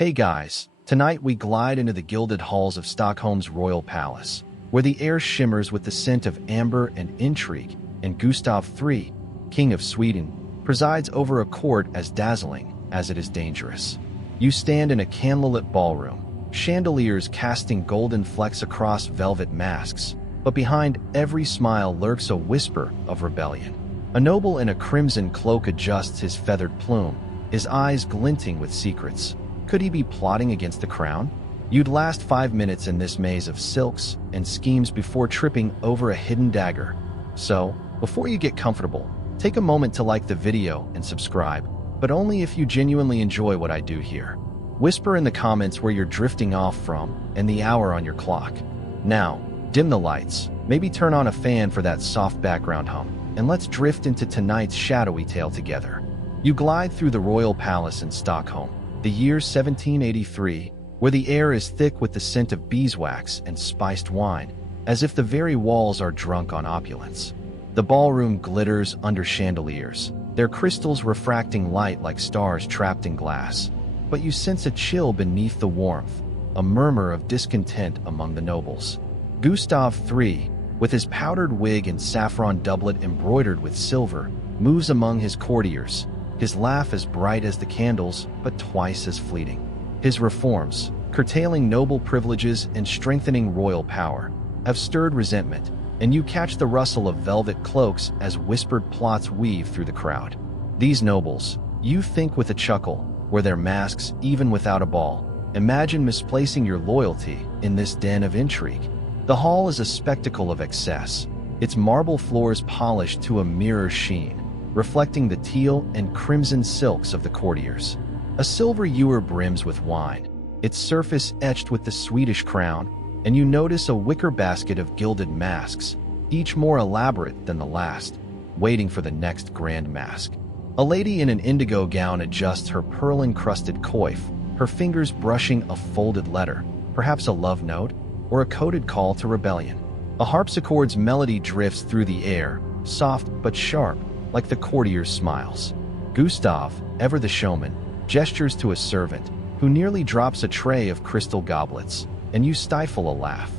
Hey guys, tonight we glide into the gilded halls of Stockholm's royal palace, where the air shimmers with the scent of amber and intrigue, and Gustav III, King of Sweden, presides over a court as dazzling as it is dangerous. You stand in a candlelit ballroom, chandeliers casting golden flecks across velvet masks, but behind every smile lurks a whisper of rebellion. A noble in a crimson cloak adjusts his feathered plume, his eyes glinting with secrets. Could he be plotting against the crown? You'd last 5 minutes in this maze of silks and schemes before tripping over a hidden dagger. So, before you get comfortable, take a moment to like the video and subscribe, but only if you genuinely enjoy what I do here. Whisper in the comments where you're drifting off from and the hour on your clock. Now, dim the lights, maybe turn on a fan for that soft background hum, and let's drift into tonight's shadowy tale together. You glide through the royal palace in Stockholm, the year 1783, where the air is thick with the scent of beeswax and spiced wine, as if the very walls are drunk on opulence. The ballroom glitters under chandeliers, their crystals refracting light like stars trapped in glass. But you sense a chill beneath the warmth, a murmur of discontent among the nobles. Gustav III, with his powdered wig and saffron doublet embroidered with silver, moves among his courtiers, his laugh as bright as the candles, but twice as fleeting. His reforms, curtailing noble privileges and strengthening royal power, have stirred resentment, and you catch the rustle of velvet cloaks as whispered plots weave through the crowd. These nobles, you think with a chuckle, wear their masks even without a ball. Imagine misplacing your loyalty in this den of intrigue. The hall is a spectacle of excess, its marble floors polished to a mirror sheen, reflecting the teal and crimson silks of the courtiers. A silver ewer brims with wine, its surface etched with the Swedish crown, and you notice a wicker basket of gilded masks, each more elaborate than the last, waiting for the next grand masque. A lady in an indigo gown adjusts her pearl-encrusted coif, her fingers brushing a folded letter, perhaps a love note, or a coded call to rebellion. A harpsichord's melody drifts through the air, soft but sharp, like the courtier's smiles. Gustav, ever the showman, gestures to a servant, who nearly drops a tray of crystal goblets, and you stifle a laugh.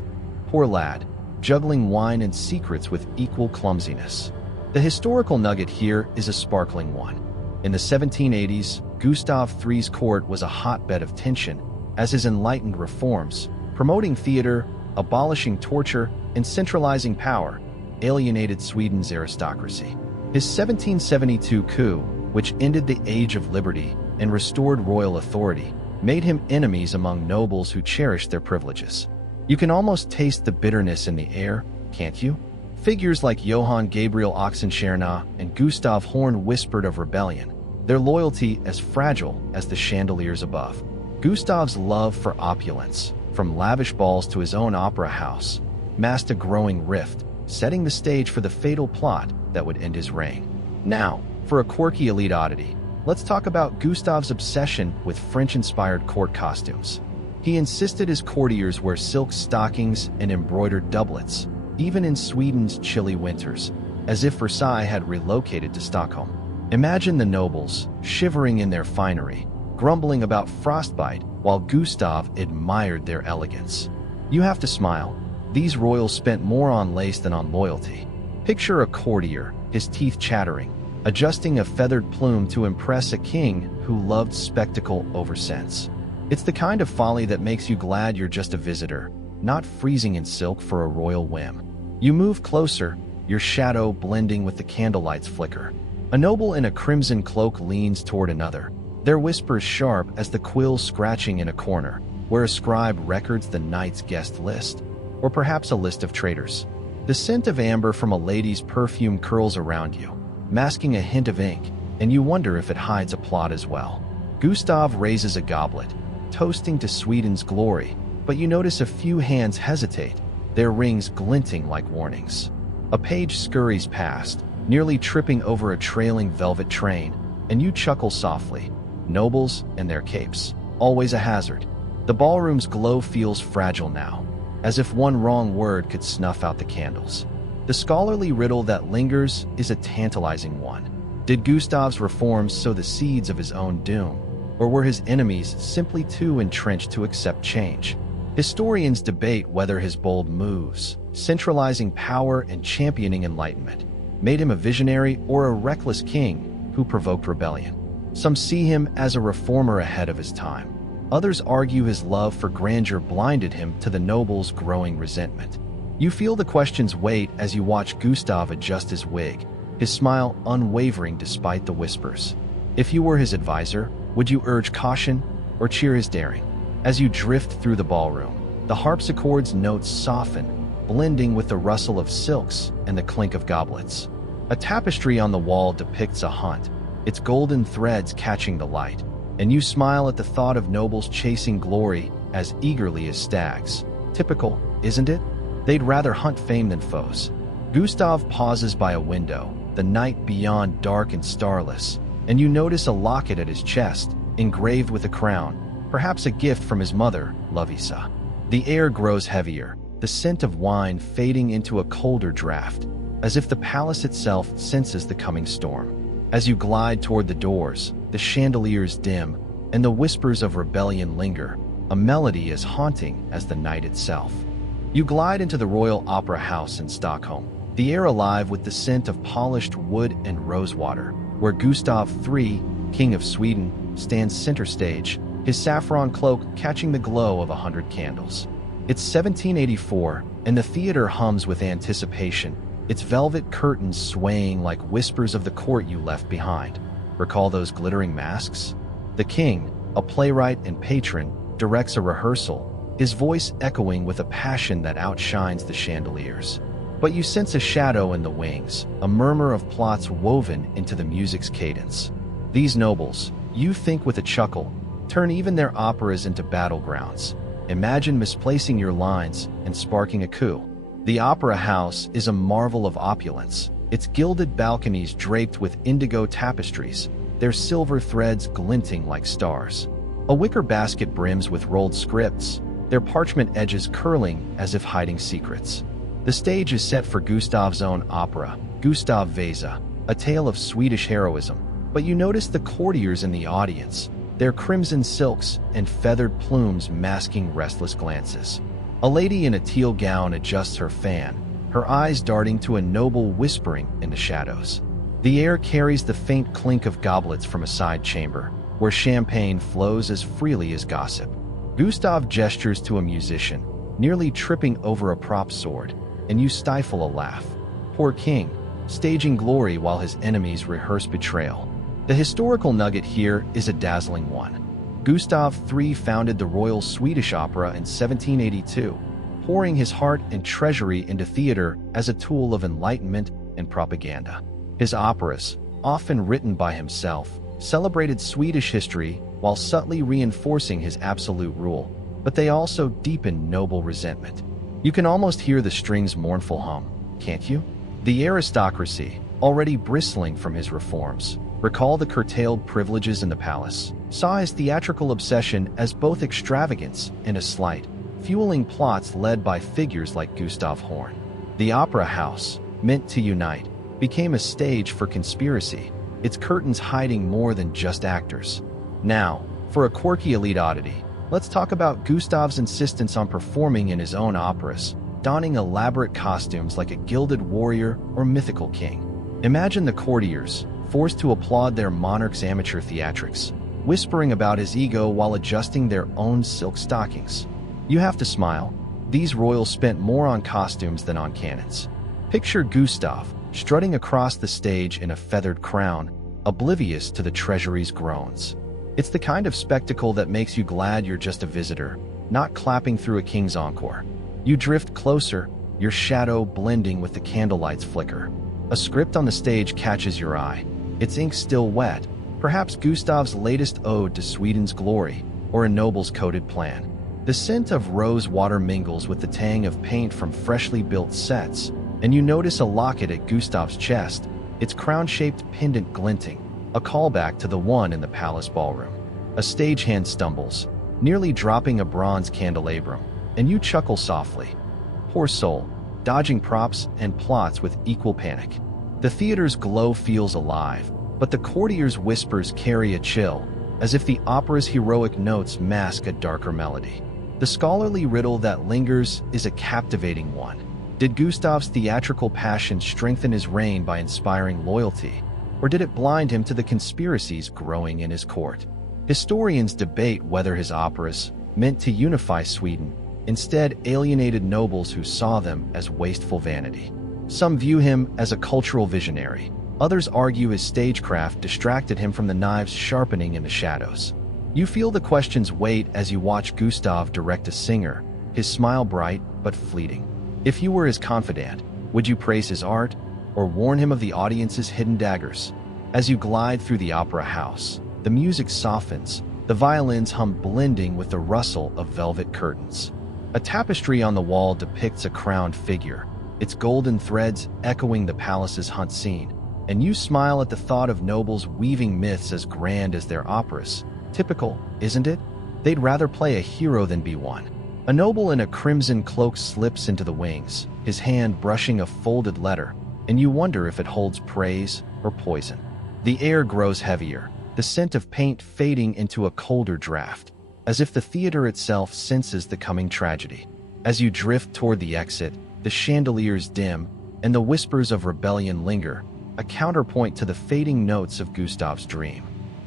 Poor lad, juggling wine and secrets with equal clumsiness. The historical nugget here is a sparkling one. In the 1780s, Gustav III's court was a hotbed of tension, as his enlightened reforms, promoting theater, abolishing torture, and centralizing power, alienated Sweden's aristocracy. His 1772 coup, which ended the Age of Liberty and restored royal authority, made him enemies among nobles who cherished their privileges. You can almost taste the bitterness in the air, can't you? Figures like Johann Gabriel Oxenstierna and Gustav Horn whispered of rebellion, their loyalty as fragile as the chandeliers above. Gustav's love for opulence, from lavish balls to his own opera house, masked a growing rift, setting the stage for the fatal plot that would end his reign. Now, for a quirky elite oddity, let's talk about Gustav's obsession with French-inspired court costumes. He insisted his courtiers wear silk stockings and embroidered doublets, even in Sweden's chilly winters, as if Versailles had relocated to Stockholm. Imagine the nobles, shivering in their finery, grumbling about frostbite, while Gustav admired their elegance. You have to smile. These royals spent more on lace than on loyalty. Picture a courtier, his teeth chattering, adjusting a feathered plume to impress a king who loved spectacle over sense. It's the kind of folly that makes you glad you're just a visitor, not freezing in silk for a royal whim. You move closer, your shadow blending with the candlelight's flicker. A noble in a crimson cloak leans toward another, their whispers sharp as the quills scratching in a corner, where a scribe records the night's guest list, or perhaps a list of traitors. The scent of amber from a lady's perfume curls around you, masking a hint of ink, and you wonder if it hides a plot as well. Gustav raises a goblet, toasting to Sweden's glory, but you notice a few hands hesitate, their rings glinting like warnings. A page scurries past, nearly tripping over a trailing velvet train, and you chuckle softly. Nobles and their capes, always a hazard. The ballroom's glow feels fragile now, as if one wrong word could snuff out the candles. The scholarly riddle that lingers is a tantalizing one. Did Gustav's reforms sow the seeds of his own doom, Or were his enemies simply too entrenched to accept change? Historians debate whether his bold moves, centralizing power and championing enlightenment, made him a visionary or a reckless king who provoked rebellion. Some see him as a reformer ahead of his time. Others argue his love for grandeur blinded him to the nobles' growing resentment. You feel the question's weight as you watch Gustav adjust his wig, his smile unwavering despite the whispers. If you were his advisor, would you urge caution or cheer his daring? As you drift through the ballroom, the harpsichord's notes soften, blending with the rustle of silks and the clink of goblets. A tapestry on the wall depicts a hunt, its golden threads catching the light, and you smile at the thought of nobles chasing glory as eagerly as stags. Typical, isn't it? They'd rather hunt fame than foes. Gustav pauses by a window, the night beyond dark and starless, and you notice a locket at his chest, engraved with a crown, perhaps a gift from his mother, Lovisa. The air grows heavier, the scent of wine fading into a colder draft, as if the palace itself senses the coming storm. As you glide toward the doors, the chandeliers dim, and the whispers of rebellion linger, a melody as haunting as the night itself. You glide into the Royal Opera House in Stockholm, the air alive with the scent of polished wood and rosewater, where Gustav III, King of Sweden, stands center stage, his saffron cloak catching the glow of 100 candles. It's 1784, and the theater hums with anticipation, its velvet curtains swaying like whispers of the court you left behind. Recall those glittering masks? The king, a playwright and patron, directs a rehearsal, his voice echoing with a passion that outshines the chandeliers. But you sense a shadow in the wings, a murmur of plots woven into the music's cadence. These nobles, you think with a chuckle, turn even their operas into battlegrounds. Imagine misplacing your lines and sparking a coup. The opera house is a marvel of opulence, its gilded balconies draped with indigo tapestries, their silver threads glinting like stars. A wicker basket brims with rolled scripts, their parchment edges curling as if hiding secrets. The stage is set for Gustav's own opera, Gustav Vasa, a tale of Swedish heroism, but you notice the courtiers in the audience, their crimson silks and feathered plumes masking restless glances. A lady in a teal gown adjusts her fan, her eyes darting to a noble whispering in the shadows. The air carries the faint clink of goblets from a side chamber, where champagne flows as freely as gossip. Gustav gestures to a musician, nearly tripping over a prop sword, and you stifle a laugh. Poor king, staging glory while his enemies rehearse betrayal. The historical nugget here is a dazzling one. Gustav III founded the Royal Swedish Opera in 1782, pouring his heart and treasury into theater as a tool of enlightenment and propaganda. His operas, often written by himself, celebrated Swedish history while subtly reinforcing his absolute rule, but they also deepened noble resentment. You can almost hear the strings' mournful hum, can't you? The aristocracy, already bristling from his reforms, recall the curtailed privileges in the palace, saw his theatrical obsession as both extravagance and a slight, fueling plots led by figures like Gustav Horn. The opera house, meant to unite, became a stage for conspiracy, its curtains hiding more than just actors. Now, for a quirky elite oddity, let's talk about Gustav's insistence on performing in his own operas, donning elaborate costumes like a gilded warrior or mythical king. Imagine the courtiers, forced to applaud their monarch's amateur theatrics, whispering about his ego while adjusting their own silk stockings. You have to smile. These royals spent more on costumes than on cannons. Picture Gustav, strutting across the stage in a feathered crown, oblivious to the treasury's groans. It's the kind of spectacle that makes you glad you're just a visitor, not clapping through a king's encore. You drift closer, your shadow blending with the candlelight's flicker. A script on the stage catches your eye, its ink still wet, perhaps Gustav's latest ode to Sweden's glory, or a noble's coded plan. The scent of rose water mingles with the tang of paint from freshly built sets, and you notice a locket at Gustav's chest, its crown-shaped pendant glinting, a callback to the one in the palace ballroom. A stagehand stumbles, nearly dropping a bronze candelabrum, and you chuckle softly. Poor soul, dodging props and plots with equal panic. The theater's glow feels alive, but the courtier's whispers carry a chill, as if the opera's heroic notes mask a darker melody. The scholarly riddle that lingers is a captivating one. Did Gustav's theatrical passion strengthen his reign by inspiring loyalty, or did it blind him to the conspiracies growing in his court? Historians debate whether his operas, meant to unify Sweden, instead alienated nobles who saw them as wasteful vanity. Some view him as a cultural visionary. Others argue his stagecraft distracted him from the knives sharpening in the shadows. You feel the question's weight as you watch Gustav direct a singer, his smile bright but fleeting. If you were his confidant, would you praise his art or warn him of the audience's hidden daggers? As you glide through the opera house, the music softens, the violins hum blending with the rustle of velvet curtains. A tapestry on the wall depicts a crowned figure, its golden threads echoing the palace's hunt scene, and you smile at the thought of nobles weaving myths as grand as their operas. Typical, isn't it? They'd rather play a hero than be one. A noble in a crimson cloak slips into the wings, his hand brushing a folded letter, and you wonder if it holds praise or poison. The air grows heavier, the scent of paint fading into a colder draft, as if the theater itself senses the coming tragedy. As you drift toward the exit, the chandeliers dim, and the whispers of rebellion linger, a counterpoint to the fading notes of Gustav's dream.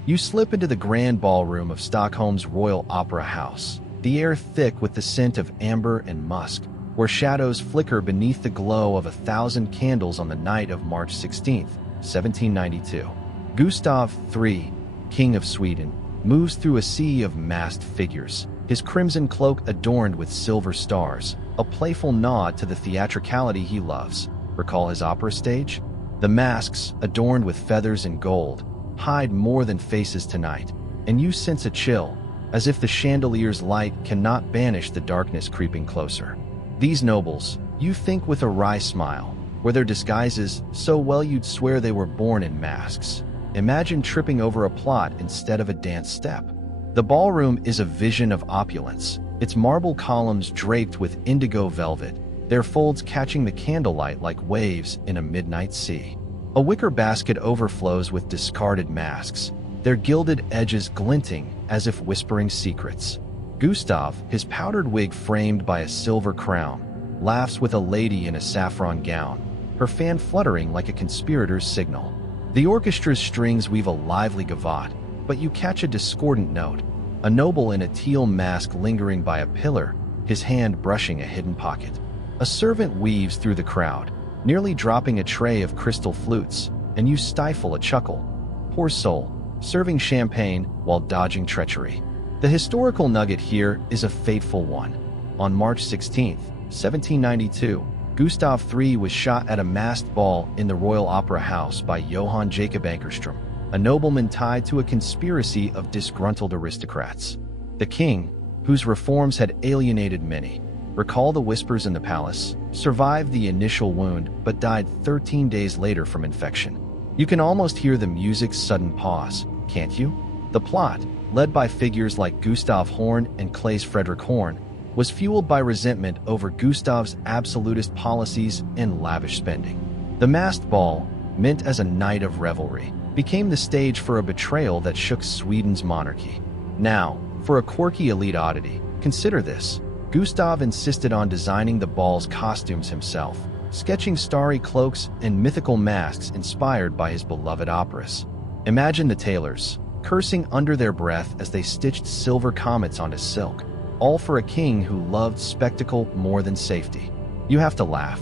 You slip into the grand ballroom of Stockholm's Royal Opera House, the air thick with the scent of amber and musk, where shadows flicker beneath the glow of 1,000 candles on the night of March 16, 1792. Gustav III, King of Sweden, moves through a sea of masked figures, his crimson cloak adorned with silver stars, a playful nod to the theatricality he loves. Recall his opera stage? The masks, adorned with feathers and gold, hide more than faces tonight, and you sense a chill, as if the chandelier's light cannot banish the darkness creeping closer. These nobles, you think with a wry smile, wear their disguises so well you'd swear they were born in masks. Imagine tripping over a plot instead of a dance step. The ballroom is a vision of opulence, its marble columns draped with indigo velvet, their folds catching the candlelight like waves in a midnight sea. A wicker basket overflows with discarded masks, their gilded edges glinting as if whispering secrets. Gustav, his powdered wig framed by a silver crown, laughs with a lady in a saffron gown, her fan fluttering like a conspirator's signal. The orchestra's strings weave a lively gavotte, but you catch a discordant note, a noble in a teal mask lingering by a pillar, his hand brushing a hidden pocket. A servant weaves through the crowd, nearly dropping a tray of crystal flutes, and you stifle a chuckle. Poor soul, serving champagne while dodging treachery. The historical nugget here is a fateful one. On March 16, 1792, Gustav III was shot at a masked ball in the Royal Opera House by Johann Jacob Ankerström, a nobleman tied to a conspiracy of disgruntled aristocrats. The king, whose reforms had alienated many, recall the whispers in the palace, survived the initial wound but died 13 days later from infection. You can almost hear the music's sudden pause, can't you? The plot, led by figures like Gustav Horn and Claes Frederick Horn, was fueled by resentment over Gustav's absolutist policies and lavish spending. The masked ball, meant as a night of revelry, became the stage for a betrayal that shook Sweden's monarchy. Now, for a quirky elite oddity, consider this. Gustav insisted on designing the ball's costumes himself, sketching starry cloaks and mythical masks inspired by his beloved operas. Imagine the tailors, cursing under their breath as they stitched silver comets onto silk, all for a king who loved spectacle more than safety. You have to laugh.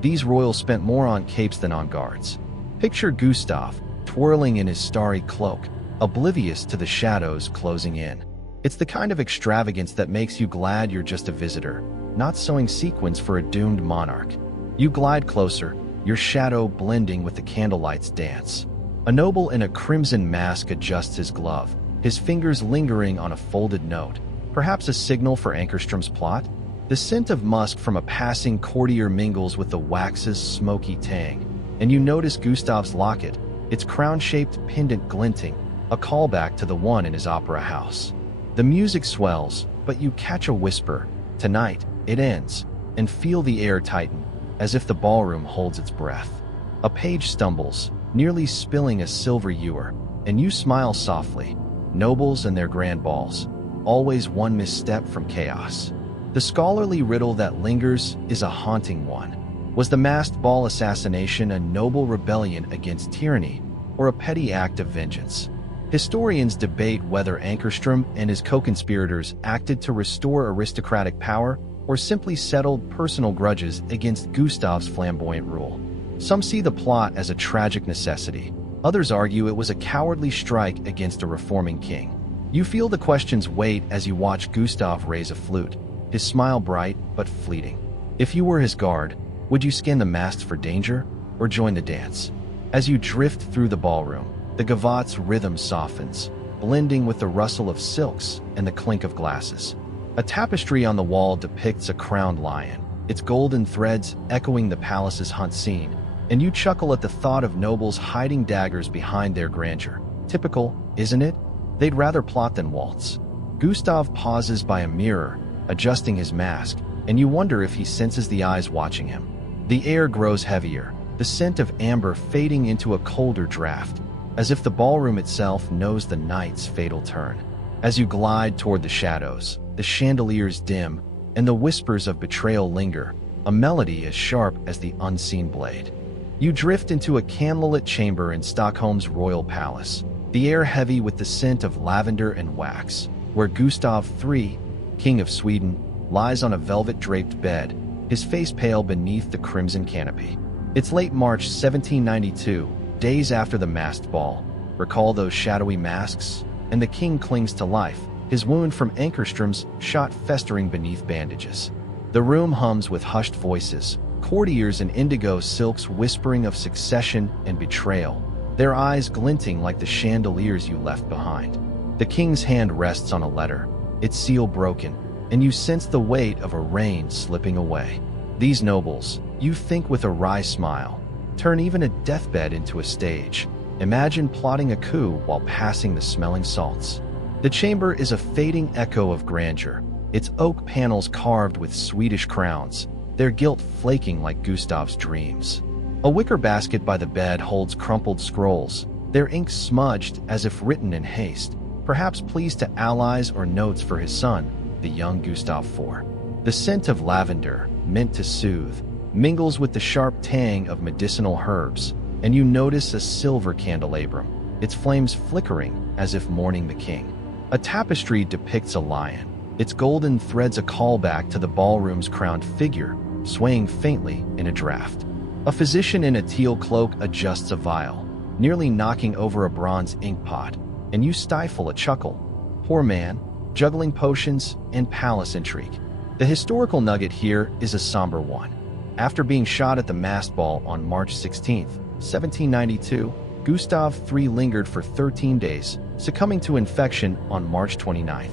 These royals spent more on capes than on guards. Picture Gustav, twirling in his starry cloak, oblivious to the shadows closing in. It's the kind of extravagance that makes you glad you're just a visitor, not sewing sequins for a doomed monarch. You glide closer, your shadow blending with the candlelight's dance. A noble in a crimson mask adjusts his glove, his fingers lingering on a folded note, perhaps a signal for Ankerström's plot. The scent of musk from a passing courtier mingles with the wax's smoky tang, and you notice Gustav's locket, its crown-shaped pendant glinting, a callback to the one in his opera house. The music swells, but you catch a whisper, "Tonight, it ends," and feel the air tighten, as if the ballroom holds its breath. A page stumbles, nearly spilling a silver ewer, and you smile softly. nobles and their grand balls, always one misstep from chaos. The scholarly riddle that lingers is a haunting one. Was the masked ball assassination a noble rebellion against tyranny, or a petty act of vengeance? Historians debate whether Ankerstrom and his co-conspirators acted to restore aristocratic power or simply settled personal grudges against Gustav's flamboyant rule. Some see the plot as a tragic necessity. Others argue it was a cowardly strike against a reforming king. You feel the question's weight as you watch Gustav raise a flute, his smile bright but fleeting. If you were his guard, would you scan the masks for danger or join the dance? As you drift through the ballroom, the gavat's rhythm softens, blending with the rustle of silks and the clink of glasses. A tapestry on the wall depicts a crowned lion, its golden threads echoing the palace's hunt scene, and you chuckle at the thought of nobles hiding daggers behind their grandeur. Typical, isn't it? They'd rather plot than waltz. Gustav pauses by a mirror, adjusting his mask, and you wonder if he senses the eyes watching him. The air grows heavier, the scent of amber fading into a colder draft, as if the ballroom itself knows the night's fatal turn. As you glide toward the shadows, the chandeliers dim, and the whispers of betrayal linger, a melody as sharp as the unseen blade. You drift into a candlelit chamber in Stockholm's royal palace, the air heavy with the scent of lavender and wax, where Gustav III, King of Sweden, lies on a velvet-draped bed, his face pale beneath the crimson canopy. It's late March 1792, days after the masked ball. Recall those shadowy masks? And the king clings to life, his wound from Ankerstrom's shot festering beneath bandages. The room hums with hushed voices, courtiers in indigo silks whispering of succession and betrayal, their eyes glinting like the chandeliers you left behind. The king's hand rests on a letter, its seal broken, and you sense the weight of a reign slipping away. These nobles, you think with a wry smile, turn even a deathbed into a stage. Imagine plotting a coup while passing the smelling salts. The chamber is a fading echo of grandeur, its oak panels carved with Swedish crowns, their gilt flaking like Gustav's dreams. A wicker basket by the bed holds crumpled scrolls, their ink smudged as if written in haste, perhaps pleased to allies or notes for his son, the young Gustav IV. The scent of lavender, meant to soothe, mingles with the sharp tang of medicinal herbs, and you notice a silver candelabrum, its flames flickering as if mourning the king. A tapestry depicts a lion, its golden threads a callback to the ballroom's crowned figure, swaying faintly in a draught. A physician in a teal cloak adjusts a vial, nearly knocking over a bronze ink pot, and you stifle a chuckle. Poor man, juggling potions and palace intrigue. The historical nugget here is a somber one. After being shot at the masked ball on March 16, 1792, Gustav III lingered for 13 days, succumbing to infection on March 29.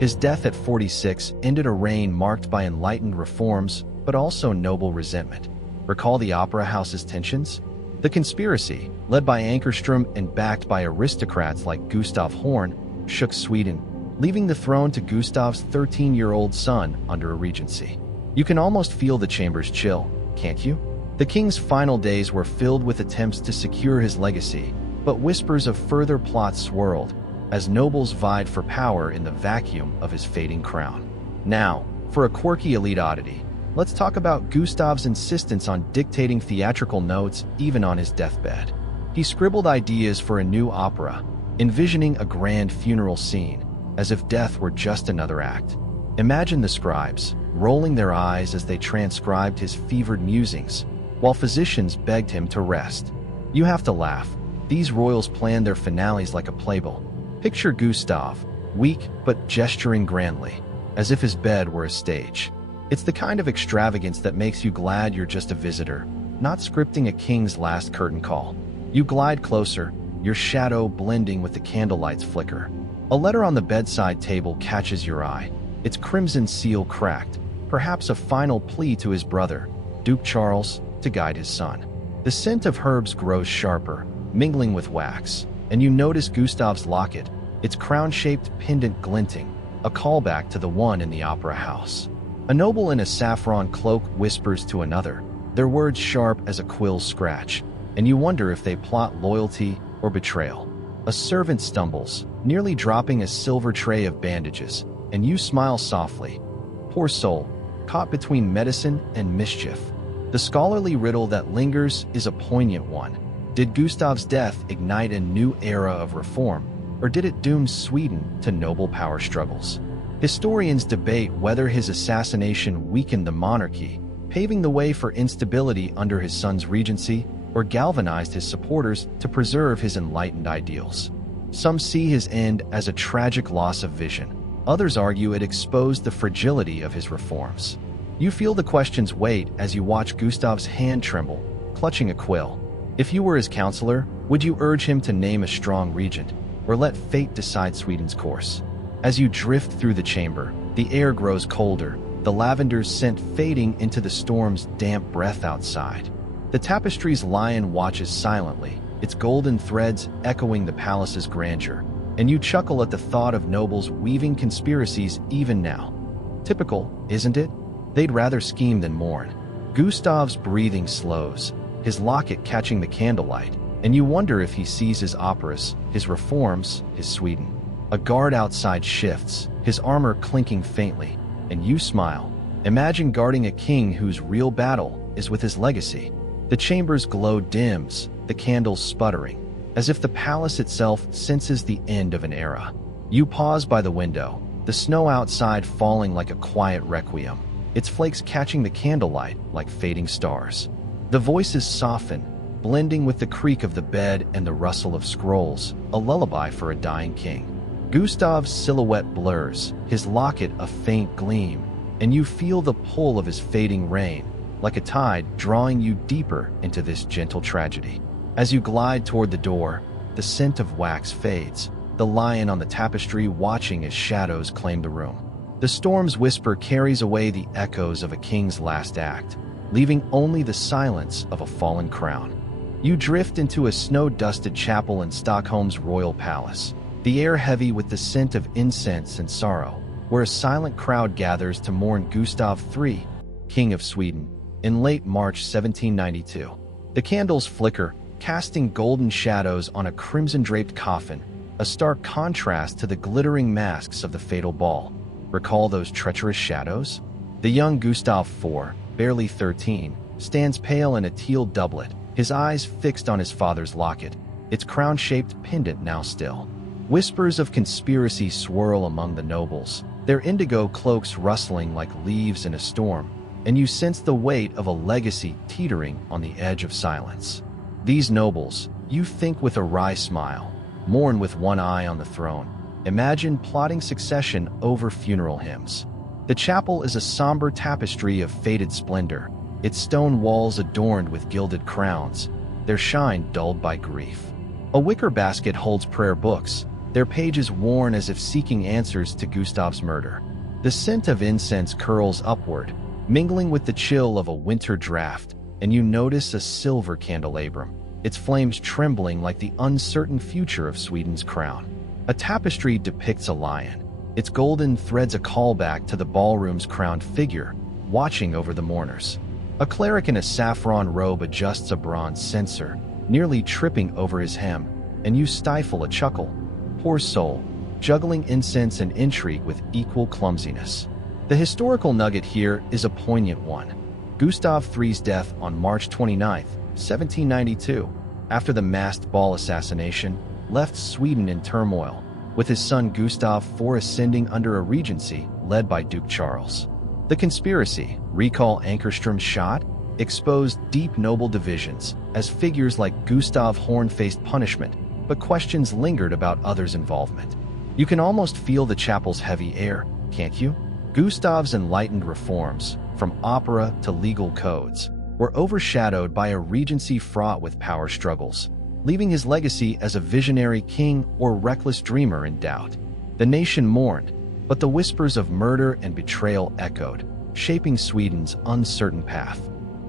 His death at 46 ended a reign marked by enlightened reforms, but also noble resentment. Recall the opera house's tensions? The conspiracy, led by Ankerstrom and backed by aristocrats like Gustav Horn, shook Sweden, leaving the throne to Gustav's 13-year-old son under a regency. You can almost feel the chamber's chill, can't you? The king's final days were filled with attempts to secure his legacy, but whispers of further plots swirled as nobles vied for power in the vacuum of his fading crown. Now, for a quirky elite oddity, let's talk about Gustav's insistence on dictating theatrical notes even on his deathbed. He scribbled ideas for a new opera, envisioning a grand funeral scene, as if death were just another act. Imagine the scribes, rolling their eyes as they transcribed his fevered musings, while physicians begged him to rest. You have to laugh. These royals planned their finales like a playbill. Picture Gustav, weak but gesturing grandly, as if his bed were a stage. It's the kind of extravagance that makes you glad you're just a visitor, not scripting a king's last curtain call. You glide closer, your shadow blending with the candlelight's flicker. A letter on the bedside table catches your eye, its crimson seal cracked, perhaps a final plea to his brother, Duke Charles, to guide his son. The scent of herbs grows sharper, mingling with wax, and you notice Gustav's locket, its crown-shaped pendant glinting, a callback to the one in the opera house. A noble in a saffron cloak whispers to another, their words sharp as a quill's scratch, and you wonder if they plot loyalty or betrayal. A servant stumbles, nearly dropping a silver tray of bandages, and you smile softly. Poor soul, caught between medicine and mischief. The scholarly riddle that lingers is a poignant one. Did Gustav's death ignite a new era of reform, or did it doom Sweden to noble power struggles? Historians debate whether his assassination weakened the monarchy, paving the way for instability under his son's regency, or galvanized his supporters to preserve his enlightened ideals. Some see his end as a tragic loss of vision. Others argue it exposed the fragility of his reforms. You feel the question's weight as you watch Gustav's hand tremble, clutching a quill. If you were his counselor, would you urge him to name a strong regent, or let fate decide Sweden's course? As you drift through the chamber, the air grows colder, the lavender's scent fading into the storm's damp breath outside. The tapestry's lion watches silently, its golden threads echoing the palace's grandeur, and you chuckle at the thought of nobles weaving conspiracies even now. Typical, isn't it? They'd rather scheme than mourn. Gustav's breathing slows, his locket catching the candlelight, and you wonder if he sees his operas, his reforms, his Sweden. A guard outside shifts, his armor clinking faintly, and you smile. Imagine guarding a king whose real battle is with his legacy. The chamber's glow dims, the candles sputtering, as if the palace itself senses the end of an era. You pause by the window, the snow outside falling like a quiet requiem, its flakes catching the candlelight like fading stars. The voices soften, blending with the creak of the bed and the rustle of scrolls, a lullaby for a dying king. Gustav's silhouette blurs, his locket a faint gleam, and you feel the pull of his fading reign, like a tide drawing you deeper into this gentle tragedy. As you glide toward the door, the scent of wax fades, the lion on the tapestry watching as shadows claim the room. The storm's whisper carries away the echoes of a king's last act, leaving only the silence of a fallen crown. You drift into a snow-dusted chapel in Stockholm's royal palace, the air heavy with the scent of incense and sorrow, where a silent crowd gathers to mourn Gustav III, King of Sweden, in late March 1792. The candles flicker, casting golden shadows on a crimson-draped coffin, a stark contrast to the glittering masks of the fatal ball. Recall those treacherous shadows? The young Gustav IV, barely 13, stands pale in a teal doublet, his eyes fixed on his father's locket, its crown-shaped pendant now still. Whispers of conspiracy swirl among the nobles, their indigo cloaks rustling like leaves in a storm, and you sense the weight of a legacy teetering on the edge of silence. These nobles, you think with a wry smile, mourn with one eye on the throne. Imagine plotting succession over funeral hymns. The chapel is a somber tapestry of faded splendor, its stone walls adorned with gilded crowns, their shine dulled by grief. A wicker basket holds prayer books, their pages worn as if seeking answers to Gustav's murder. The scent of incense curls upward, mingling with the chill of a winter draft, and you notice a silver candelabrum, its flames trembling like the uncertain future of Sweden's crown. A tapestry depicts a lion, its golden threads a callback to the ballroom's crowned figure, watching over the mourners. A cleric in a saffron robe adjusts a bronze censer, nearly tripping over his hem, and you stifle a chuckle. Poor soul, juggling incense and intrigue with equal clumsiness. The historical nugget here is a poignant one. Gustav III's death on March 29, 1792, after the masked ball assassination, left Sweden in turmoil, with his son Gustav IV ascending under a regency led by Duke Charles. The conspiracy, recall Ankerström's shot, exposed deep noble divisions, as figures like Gustav Horn faced punishment, but questions lingered about others' involvement. You can almost feel the chapel's heavy air, can't you? Gustav's enlightened reforms, from opera to legal codes, were overshadowed by a regency fraught with power struggles, leaving his legacy as a visionary king or reckless dreamer in doubt. The nation mourned, but the whispers of murder and betrayal echoed, shaping Sweden's uncertain path.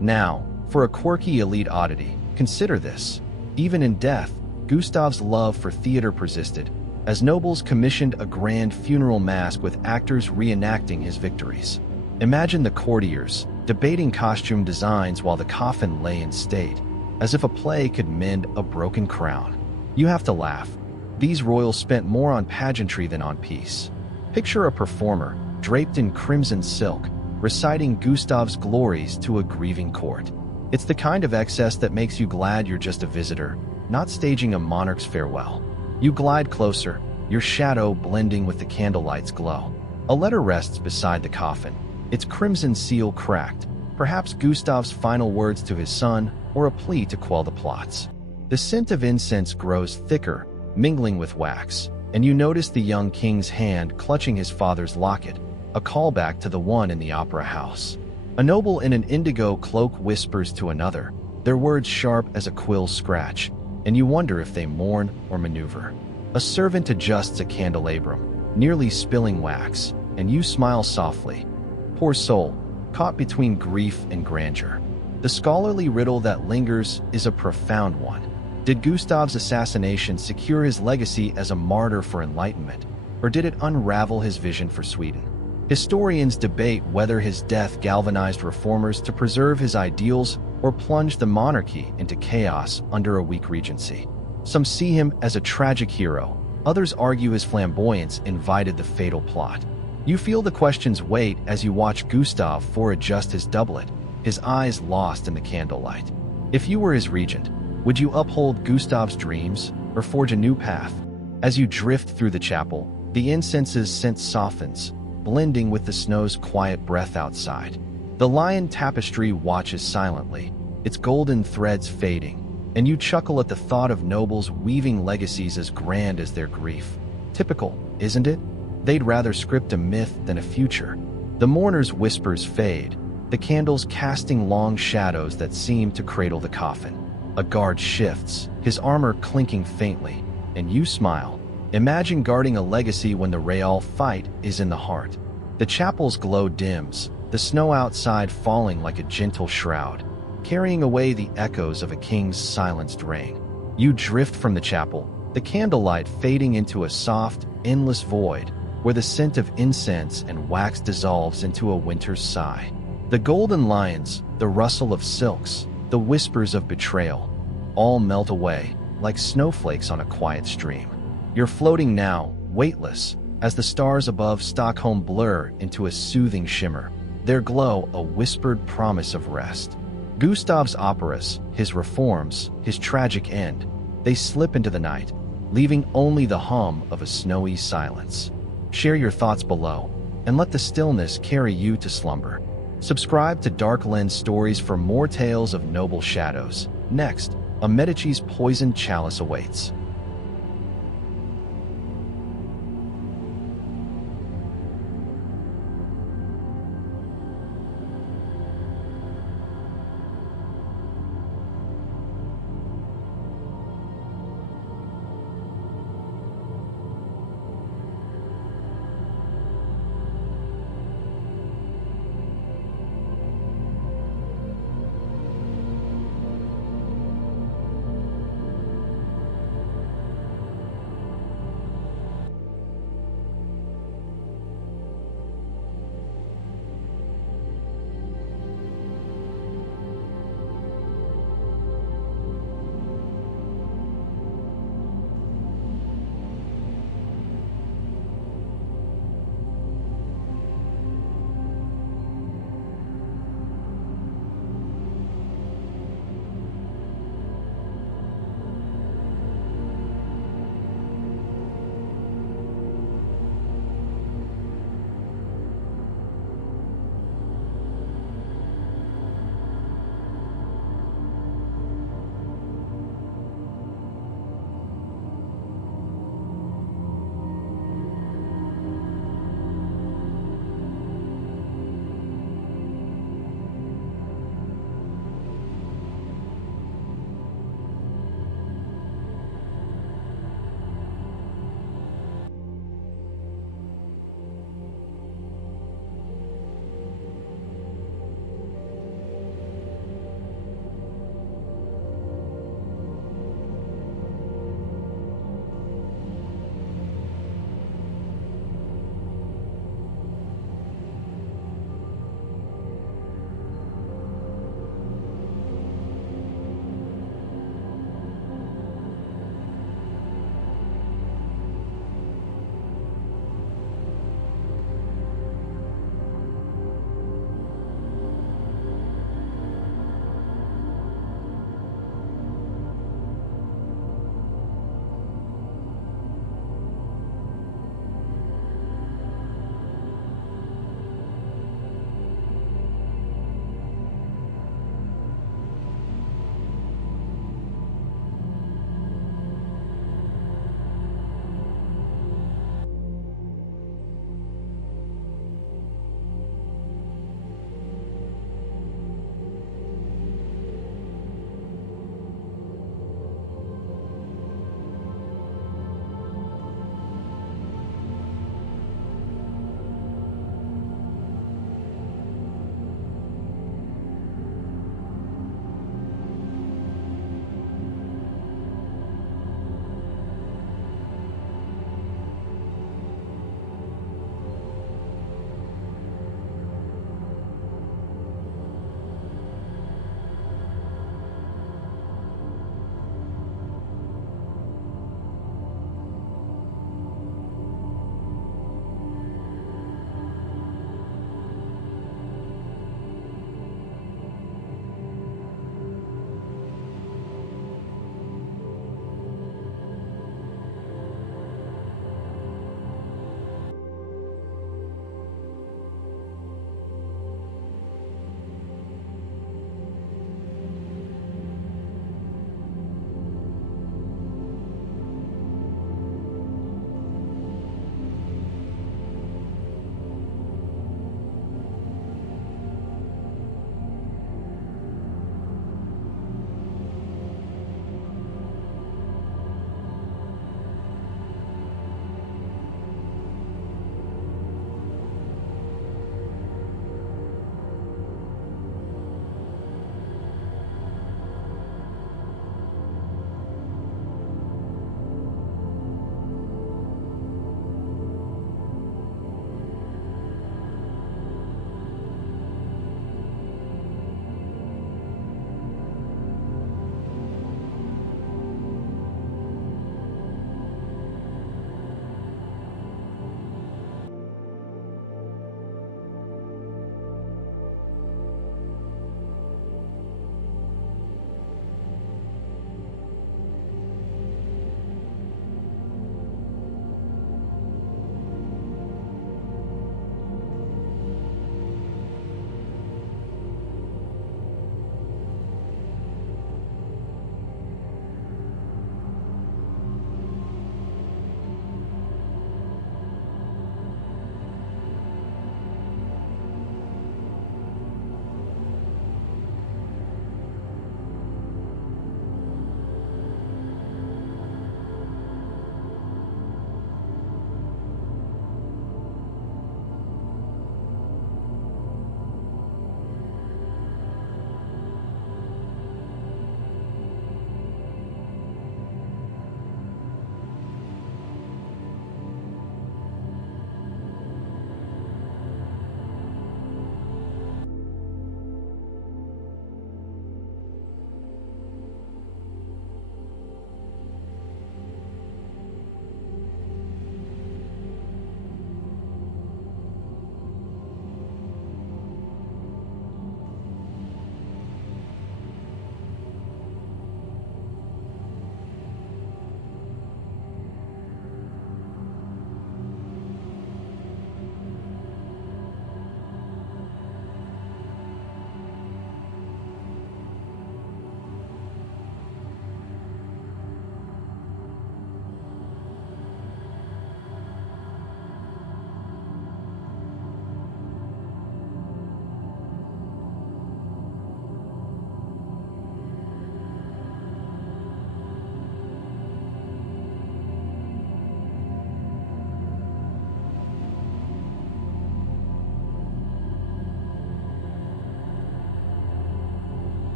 Now, for a quirky elite oddity, consider this. Even in death, Gustav's love for theater persisted, as nobles commissioned a grand funeral masque with actors reenacting his victories. Imagine the courtiers, debating costume designs while the coffin lay in state, as if a play could mend a broken crown. You have to laugh. These royals spent more on pageantry than on peace. Picture a performer, draped in crimson silk, reciting Gustav's glories to a grieving court. It's the kind of excess that makes you glad you're just a visitor, not staging a monarch's farewell. You glide closer, your shadow blending with the candlelight's glow. A letter rests beside the coffin, its crimson seal cracked, perhaps Gustav's final words to his son or a plea to quell the plots. The scent of incense grows thicker, mingling with wax, and you notice the young king's hand clutching his father's locket, a callback to the one in the opera house. A noble in an indigo cloak whispers to another, their words sharp as a quill's scratch, and you wonder if they mourn or maneuver. A servant adjusts a candelabrum, nearly spilling wax, and you smile softly. Poor soul, caught between grief and grandeur. The scholarly riddle that lingers is a profound one. Did Gustav's assassination secure his legacy as a martyr for enlightenment, or did it unravel his vision for Sweden? Historians debate whether his death galvanized reformers to preserve his ideals or plunge the monarchy into chaos under a weak regency. Some see him as a tragic hero, others argue his flamboyance invited the fatal plot. You feel the question's weight as you watch Gustav adjust his doublet, his eyes lost in the candlelight. If you were his regent, would you uphold Gustav's dreams or forge a new path? As you drift through the chapel, the incense's scent softens, blending with the snow's quiet breath outside. The lion tapestry watches silently, its golden threads fading, and you chuckle at the thought of nobles weaving legacies as grand as their grief. Typical, isn't it? They'd rather script a myth than a future. The mourner's whispers fade, the candles casting long shadows that seem to cradle the coffin. A guard shifts, his armor clinking faintly, and you smile. Imagine guarding a legacy when the real fight is in the heart. The chapel's glow dims, the snow outside falling like a gentle shroud, carrying away the echoes of a king's silenced reign. You drift from the chapel, the candlelight fading into a soft, endless void, where the scent of incense and wax dissolves into a winter's sigh. The golden lions, the rustle of silks, the whispers of betrayal, all melt away, like snowflakes on a quiet stream. You're floating now, weightless, as the stars above Stockholm blur into a soothing shimmer, their glow a whispered promise of rest. Gustav's operas, his reforms, his tragic end, they slip into the night, leaving only the hum of a snowy silence. Share your thoughts below, and let the stillness carry you to slumber. Subscribe to Dark Lens Stories for more tales of noble shadows. Next, a Medici's poisoned chalice awaits.